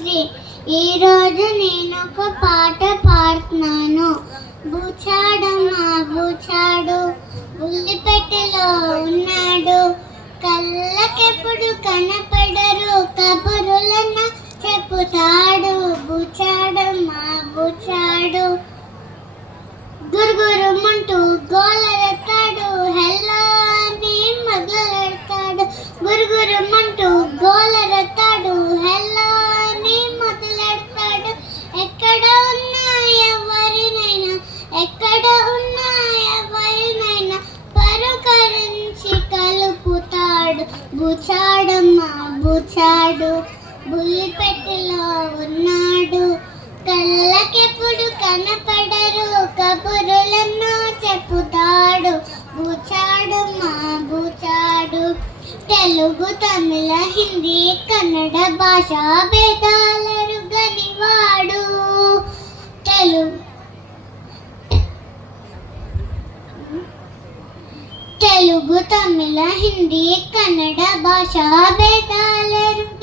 శ్రీ. ఈరోజు నేను ఒక పాట పాడుతున్నాను. బూచాడమ్మా బూచాడు, ఉల్లిపెట్టెలో ఉన్నాడు, కళ్ళకెప్పుడు కనపడరు, కబురులన్న చెప్పుతాడు. బూచాడమ్మా బూచాడు, గురుగురుమంటూ గోలెడతాడు, హెల్లా అని మొదలెడతాడు. గురుగురుమంటూ గోలెడతాడు, హెల్లా అని మొదలెడతాడు. ఎక్కడ ఉన్నా ఎవరినైనా, ఎక్కడ ఉన్నా ఎవరినైనా పరుకరించి కలుపుతాడు. బూచాడమ్మా బూచాడు, బుల్లిపెట్టెలో ఉన్నాడు, కళ్ళకెప్పుడు కనపడరు, కబురులన్నో చెప్పుతాడు. బూచాడమ్మా బూచాడు, తెలుగు తమిళ హిందీ కన్నడ భాషా భేదాలరుగనివాడు. తెలుగు తమిళ హిందీ కన్నడ భాషా భేదాలరుగనివాడు.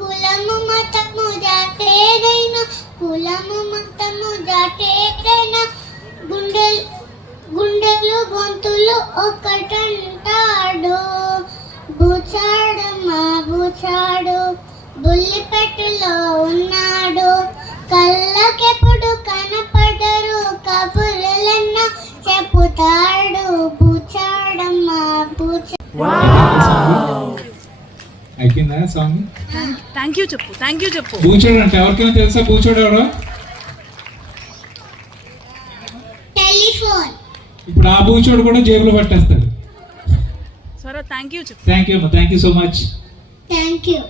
కులము మతము జాతేదైనా, కులము మతము జాతేదైనా, గుండెలు గొంతులు ఒకటంటాడు. బూచాడమ్మా బూచాడు, బుల్లిపెట్టులో ఉన్నాడు, కళ్ళకెప్పుడు కనపడరు, కబుర్లన్న చెప్పుతాడు. బూచాడమ్మా బూచాడు. అయిపోయిందా సాంగ్? థ్యాంక్ యూ చెప్పు, థ్యాంక్ యూ చెప్పు. బూచోడు అంటే ఎవరికైనా తెలుసా? బూచోడు ఎవరో? టెలిఫోన్. ఇప్పుడు ఆ బూచోడు కూడా జేబులో పట్టేస్తాడు. సరే థ్యాంక్ యూ చెప్పు. Thank you so much. Thank you.